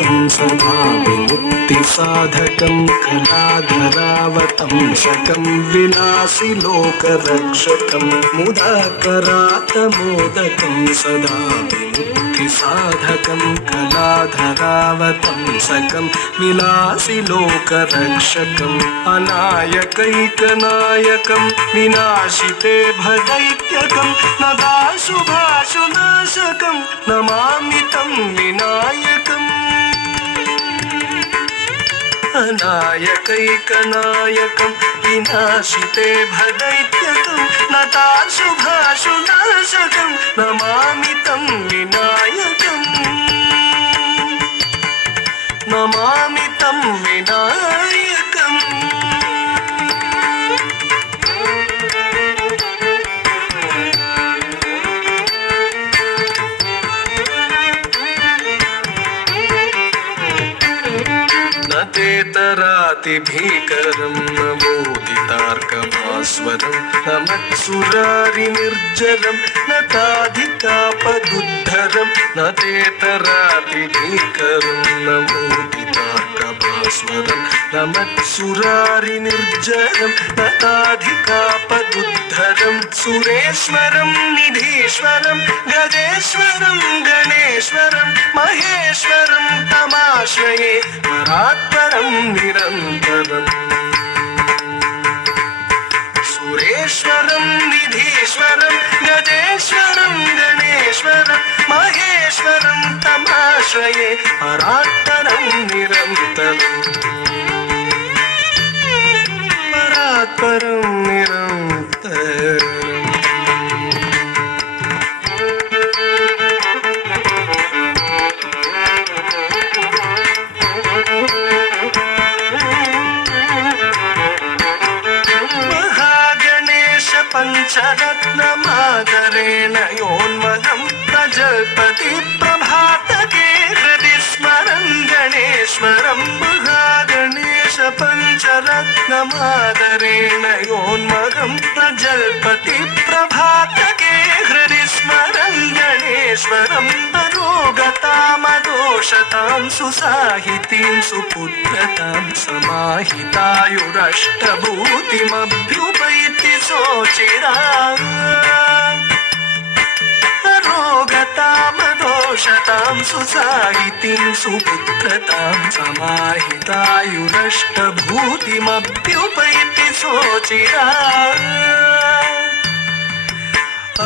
साधकं सदा विमुक्तिसाधकं कलाधरावतंसकं विलासि लोकरक्षकं मुदाकरातमोदकं सदा विमुक्तिसाधकं कलाधरावतंसकं विलासि लोकरक्षकम् अनायकैकनायकं विनाशिते भदैत्यकं नदाशुभाशुनाशकं नमामि तं विनायकम् अनायकैकनायकं विनाशिते भदैत्यकं नदाशुभाशुनाशकं नमामि तं विनायकम् नमामि तं विनायकम् न तेतरातिभीकरं नमोदितार्कभास्वरं न मत्सुरारिनिर्जरं न ताधिकापदुद्धरं न तेतरातिभीकरं नमोदितार्कभास्वरं न मत्सुरारिनिर्जरं न ताधिकापदुद्धरं सुरेश्वरं निधीश्वरं गजेश्वरं गणेश्वरं महेश्वरं तमाश्रये परात्परं निरन्तरम् सुरेश्वरं निधीश्वरं गजेश्वरं गणेश्वरं महेश्वरं तमाश्रये परात्परं निरन्तरम् परात्परं निरन्तरम् पञ्चरत्नमादरेण योन्मनं प्रजल्पति प्रभातके हृदि स्मरं गणेश्वरं महागणेश पञ्चरत्नमादरेण योन्मनं प्रजल्पति प्रभातके हृदि स्मरं गणेश्वरं अरोगतामदोषतां सुसाहितीं सुपुत्रतां समाहितायुरष्टभूतिमभ्युपैति सोचिराम् अरोगतामदोषतां सुसाहितीं सुपुत्रतां समाहितायुरष्टभूतिमभ्युपैति सोचिराम्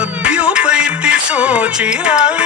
अभ्युपैति सोचिराम्